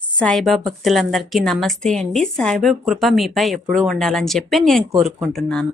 సాయిబాబా భక్తులందరికీ నమస్తే అండి. సాయిబాబా కృప మీపై ఎప్పుడూ ఉండాలని చెప్పి నేను కోరుకుంటున్నాను.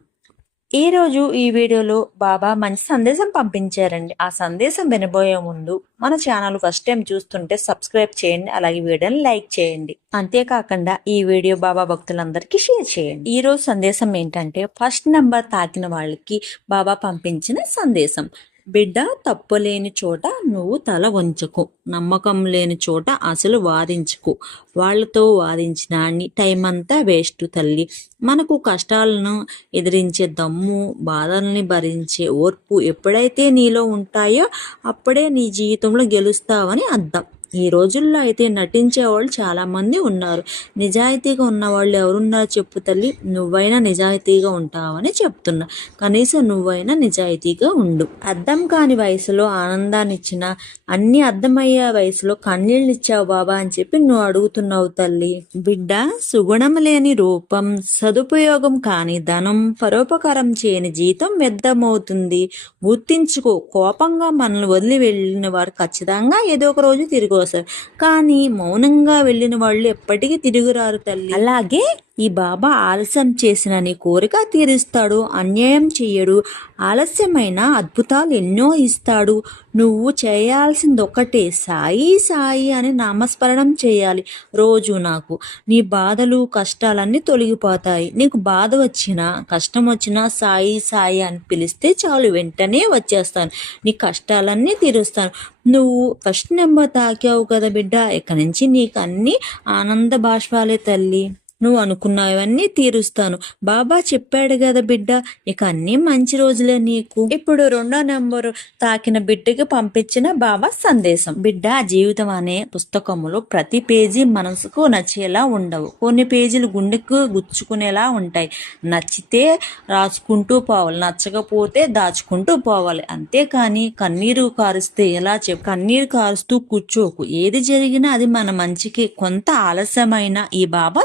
ఈ రోజు ఈ వీడియోలో బాబా మంచి సందేశం పంపించారండి. ఆ సందేశం వినబోయే ముందు మన ఛానల్ ఫస్ట్ టైం చూస్తుంటే సబ్స్క్రైబ్ చేయండి. అలాగే వీడియోని లైక్ చేయండి. అంతేకాకుండా ఈ వీడియో బాబా భక్తులందరికీ షేర్ చేయండి. ఈ రోజు సందేశం ఏంటంటే ఫస్ట్ నంబర్ తాకిన వాళ్ళకి బాబా పంపించిన సందేశం. బిడ్డ తప్పులేని చోట నువ్వు తల వంచకు. నమ్మకం లేని చోట అసలు వాదించుకు. వాళ్ళతో వాదించిన టైం అంతా వేస్ట్ తల్లి. మనకు కష్టాలను ఎదిరించే దమ్ము బాధల్ని భరించే ఓర్పు ఎప్పుడైతే నీలో ఉంటాయో అప్పుడే నీ జీవితంలో గెలుస్తావని అర్థం. ఈ రోజుల్లో అయితే నటించే వాళ్ళు చాలా మంది ఉన్నారు. నిజాయితీగా ఉన్న వాళ్ళు ఎవరున్నారో చెప్పు తల్లి. నువ్వైనా నిజాయితీగా ఉంటావని చెప్తున్నా. కనీసం నువ్వైనా నిజాయితీగా ఉండు. అర్థం కాని వయసులో ఆనందాన్ని ఇచ్చిన అన్ని అర్థమయ్యే వయసులో కన్నీళ్ళు ఇచ్చావు బాబా అని చెప్పి నువ్వు అడుగుతున్నావు తల్లి. బిడ్డ సుగుణం లేని రూపం సదుపయోగం కాని ధనం పరోపకారం చేయని జీతం వ్యర్థమవుతుంది. గుర్తించుకో. కోపంగా మనల్ని వదిలి వెళ్ళిన వారు ఖచ్చితంగా ఏదో ఒక రోజు తిరిగి కోసం కానీ మౌనంగా వెళ్ళిన వాళ్ళు ఎప్పటికీ తిరుగురారు తల్లి. అలాగే ఈ బాబా ఆలస్యం చేసిన నీ కోరిక తీరుస్తాడు అన్యాయం చెయ్యడు ఆలస్యమైన అద్భుతాలు ఎన్నో ఇస్తాడు. నువ్వు చేయాల్సింది ఒక్కటే సాయి సాయి అని నామస్మరణం చేయాలి రోజు నాకు. నీ బాధలు కష్టాలన్నీ తొలగిపోతాయి. నీకు బాధ వచ్చినా కష్టం వచ్చినా సాయి సాయి అని పిలిస్తే చాలు వెంటనే వచ్చేస్తాను. నీ కష్టాలన్నీ తీరుస్తాను. నువ్వు ఫస్ట్ నెంబర్ తాకావు కదా బిడ్డ. ఇక నుంచి నీకు అన్ని ఆనంద బాష్పాలే తల్లి. నువ్వు అనుకున్నవన్నీ తీరుస్తాను. బాబా చెప్పాడు కదా బిడ్డ ఇక అన్ని మంచి రోజులే నీకు. ఇప్పుడు రెండో నెంబరు తాకిన బిడ్డకి పంపించిన బాబా సందేశం. బిడ్డ జీవితం అనే పుస్తకములో ప్రతి పేజీ మనసుకు నచ్చేలా ఉండవు. కొన్ని పేజీలు గుండెకు గుచ్చుకునేలా ఉంటాయి. నచ్చితే రాసుకుంటూ పోవాలి నచ్చకపోతే దాచుకుంటూ పోవాలి. అంతేకాని కన్నీరు కారుస్తే ఎలా చెప్పు? కన్నీరు కారుస్తూ కూర్చోకు. ఏది జరిగినా అది మన మంచికి. కొంత ఆలస్యమైన ఈ బాబా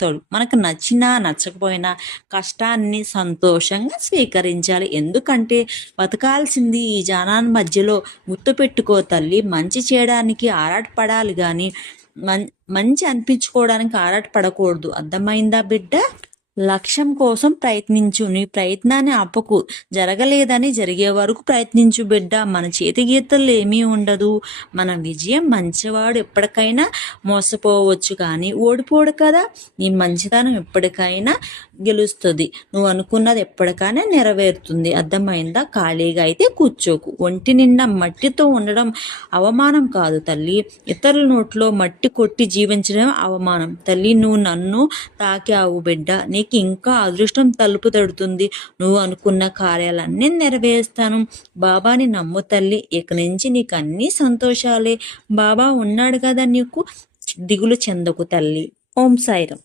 ఇస్తాడు మనకు నచ్చినా నచ్చకపోయినా కష్టాన్ని సంతోషంగా స్వీకరించాలి. ఎందుకంటే బతకాల్సింది ఈ జనాన్ని మధ్యలో గుర్తుపెట్టుకో తల్లి. మంచి చేయడానికి ఆరాటపడాలి కానీ మం మంచి అనిపించుకోవడానికి ఆరాటపడకూడదు. అర్థమైందా బిడ్డ? లక్ష్యం కోసం ప్రయత్నించు. నీ ప్రయత్నాన్ని అప్పకు జరగలేదని జరిగే వరకు ప్రయత్నించు బిడ్డ. మన చేతి గీతలు ఏమీ ఉండదు. మన విజయం మంచివాడు ఎప్పటికైనా మోసపోవచ్చు కానీ ఓడిపోడు కదా. నీ మంచితనం ఎప్పటికైనా గెలుస్తుంది. నువ్వు అనుకున్నది ఎప్పటికైనా నెరవేరుతుంది. అర్థమైందా? ఖాళీగా అయితే కూర్చోకు. ఒంటి నిండా మట్టితో ఉండడం అవమానం కాదు తల్లి. ఇతరుల నోట్లో మట్టి కొట్టి జీవించడం అవమానం. తల్లి నువ్వు నన్ను తాకావు బిడ్డ. నీకు ఇంకా అదృష్టం తలుపు తడుతుంది. నువ్వు అనుకున్న కార్యాలన్నీ నెరవేరుస్తాను. బాబాని నమ్ము తల్లి ఇక నుంచి నీకు అన్ని సంతోషాలే. బాబా ఉన్నాడు కదా నీకు దిగులు చెందకు తల్లి. ఓం సాయిరం